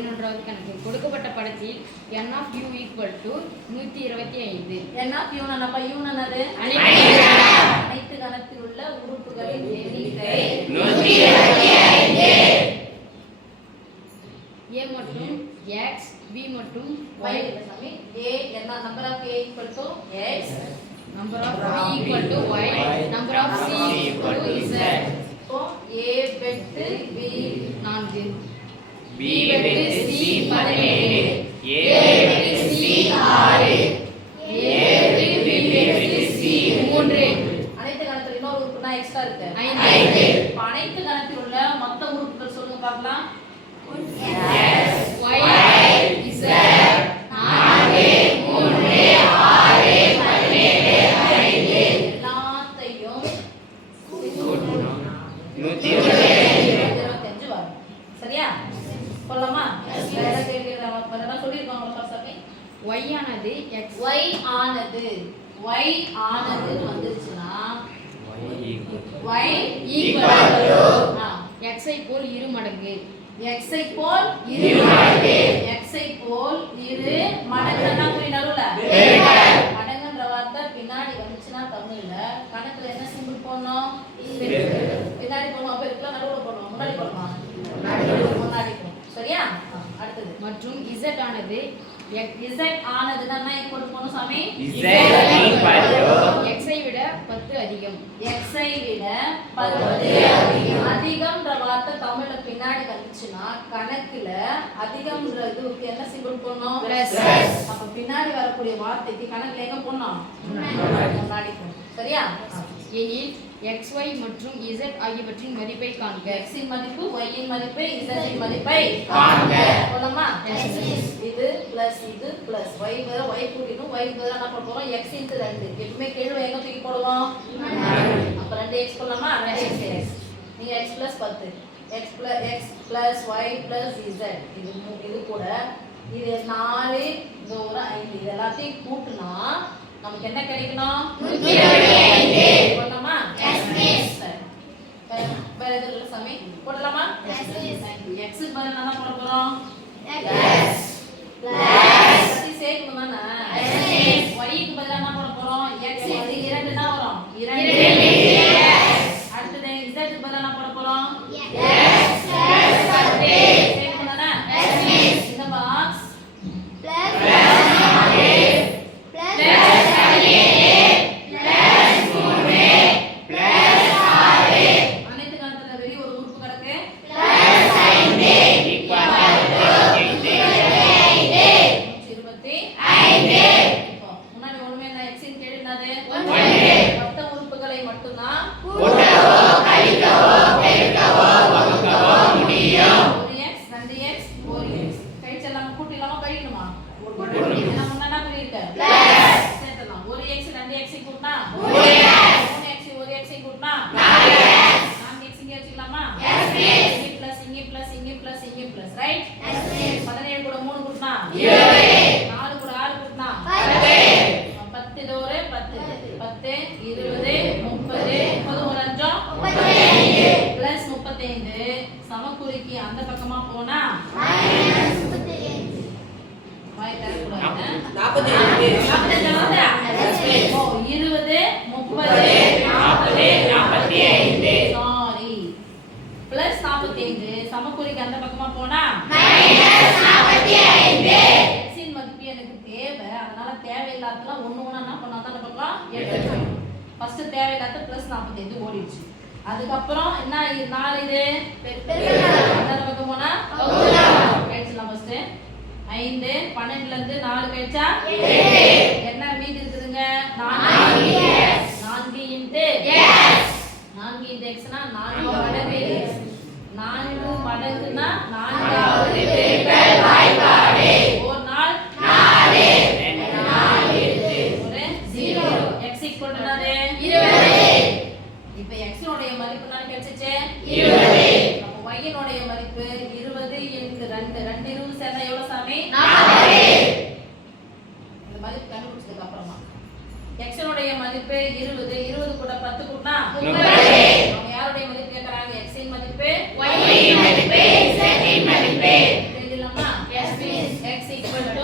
11வது கணக்கு. கொடுக்கப்பட்ட படத்தில் n of u equal to 125. n of u நம்ம u என்னது? அனைத்து கணத்தில் உள்ள உறுப்புகளின் எண்ணிக்கை 125. a மற்றும் x, b மற்றும் y. சாமி a என்ன number of a equal to x, number of b equal to y, number of c equal to z. so a வெட்டு b 4, B வெட்டு C 17, A வெட்டு C 6, A வெட்டு B வெட்டு C 3. அனைத்து கணத்தில் இன்னொரு உறுப்புனா எக்ஸ்ட்ரா இருக்கு 5. இப்ப அனைத்து கணத்தில் உள்ள மொத்த உறுப்புகள் சொல்லுங்க பார்க்கலாம். y, z, 4, 3, 6, 17, 5. எல்லாத்தையும் கூட்டணும் 125. 25 வரும். சரியா? சொல்லலாமா? வேற கேள்வி வேற சொல்லிருக்காங்க சாமி. y ஆனது x, y ஆனது வந்துச்சுனா y equal to x ஐ போல் இரு மடங்கு. x ஐ போல் இரு மடங்கு. x ஐ போல் இரு மடங்குன்னா புரிய நடுவுல மடங்குன்ற வார்த்தை பின்னாடி வந்துச்சுனா தமிழ்ல கணக்குல என்ன சிம்பிள் போடணும்? பின்னாடி போடணும். அப்ப இதுல நடுவுல போடணும். முன்னாடி போடணுமா? முன்னாடி போடணும். சரியா? அடுத்து மற்றும் z ஆனது z ஆனதுன்னா என்ன ஈக்குவல் பண்ணனும் சாமி? Z equal to x ஐ விட 10 அதிகம். x ஐ விட 10 அதிகம்ன்ற வார்த்தை தமிழ்ல பின்னாடி வந்துச்சுனா கணக்குல அதிகம்ன்ற இதுக்கு என்ன சிம்பிள் போடணும்? Plus. அப்ப பின்னாடி வரக்கூடிய வார்த்தைக்கு கணக்குல எங்க போடணும்? முன்னாடி போடணும். சரியா? எனில் xy மற்றும் z ஆகியவற்றின் மதிப்பை காண்க. x இன் மதிப்பு, y இன் மதிப்பு, z இன் மதிப்பை காண்க. போலாமா? Yes. இது பிளஸ் y வேற y கூட்டிடும். y வேற என்ன பண்ண போறோம்? x * 2. எப்பவுமே கீழ எங்க தூக்கி போடுவோம்? அப்ப 2x போலாமா? 2x. நீங்க x + 10 x + y + z இது கூட இது 4 இது ஒரு 5 இது எல்லாத்தையும் கூட்டினா நமக்கு என்ன கிடைக்கணும்? 125. போலாமா? Yes miss. வேற எதுல சாமி போடலாமா? Yes miss. x க்கு பதிலா என்ன போட போறோம்? x பிளஸ் சரி சேர்க்கணும் தானே? Yes miss. y க்கு பதிலா என்ன போட போறோம்? x இது 2 தான் வரும். 2 அடுத்து z க்கு பதிலா என்ன போட போறோம்? x பிளஸ் 10 சேர்க்கணும் தானே? Yes miss. இந்த box plus 4 plus 7 plus 3 plus 6 அனைத்து கணக்குல வெளிய ஒரு உறுப்பு கிடக்கு பிளஸ் 5 equal to 125. இப்போ முன்னாடி ஒண்ணுமே இல்ல x இன் கேடு என்னது? 1 மொத்த உறுப்புகளை மட்டும் தான் கூட்டவோ கழிக்கவோ பெருக்கவோ வகுக்கவோ முடியும். 1x 2x 4x கழிச்சலாமா கூட்டிலாமா கழிக்கணுமா? கூட்டணும். என்ன முன்னாடி புரியுது? பிளஸ் சேர்த்தலாம். 1x 2x கூட்டினா 3x 1x கூட்டினா 4x 4x இங்க வச்சுக்கலாமா? Yes miss. இங்க பிளஸ் இங்க பிளஸ் ரைட்? Yes miss. 17 கூட 3 கூட்டினா 20 4 கூட 6 கூட்டினா 10 10 இது ஒரு 10 10 20 30 30 ஒரு 5 35 பிளஸ் 35 சமக்குறிக்கு அந்த பக்கமா போனா மைனஸ் 35 வாய் தர கூடாது 45 வருதா? ஓ 20 30 40 45 சாரி பிளஸ் 45 சமக்குறிக்கு அந்த பக்கமா போனா மைனஸ் 45 x இன் மதிப்பு எனக்கு தேவை. அதனால தேவையில்லாததெல்லாம் ஒண்ணு ஒண்ணா என்ன பண்ணா அந்த பக்கம் எடுத்துக்கணும். ஃபர்ஸ்ட் தேவையில்லாத பிளஸ் 45 ஓடிடுச்சு. அதுக்கப்புறம் என்ன 4 இது அந்த பக்கம் போனா கழிச்சலாம். ஃபர்ஸ்ட் 5 12ல இருந்து 4 கழிச்சா 8 என்ன மீதி இருக்குதுங்க? 4 4 இன்டு x 4 இன்டு x னா 4 மடங்கு x 4 மடங்குனா 4வது பெருக்கல் வாய்ப்பாடு ஒரு நாள் 4 ஒரு 0 x = என்னது 20 இப்போ x உடைய மதிப்பு என்ன கிடைச்சிச்சு 20 அப்ப y உடைய மதிப்பு 20 × 2 2 20 சேர்த்தா எவ்வளவு சாமி 40 இந்த மதிப்பு கண்டுபிடிச்சதுக்கு அப்புறமா x உடைய மதிப்பு 20 20 கூட 10 கூட்டினா 30 அவங்க யாருடைய மதிப்பு கேக்குறாங்க x இன் மதிப்பு y இன் மதிப்பு z இன் மதிப்பு தெரியலமா x equal to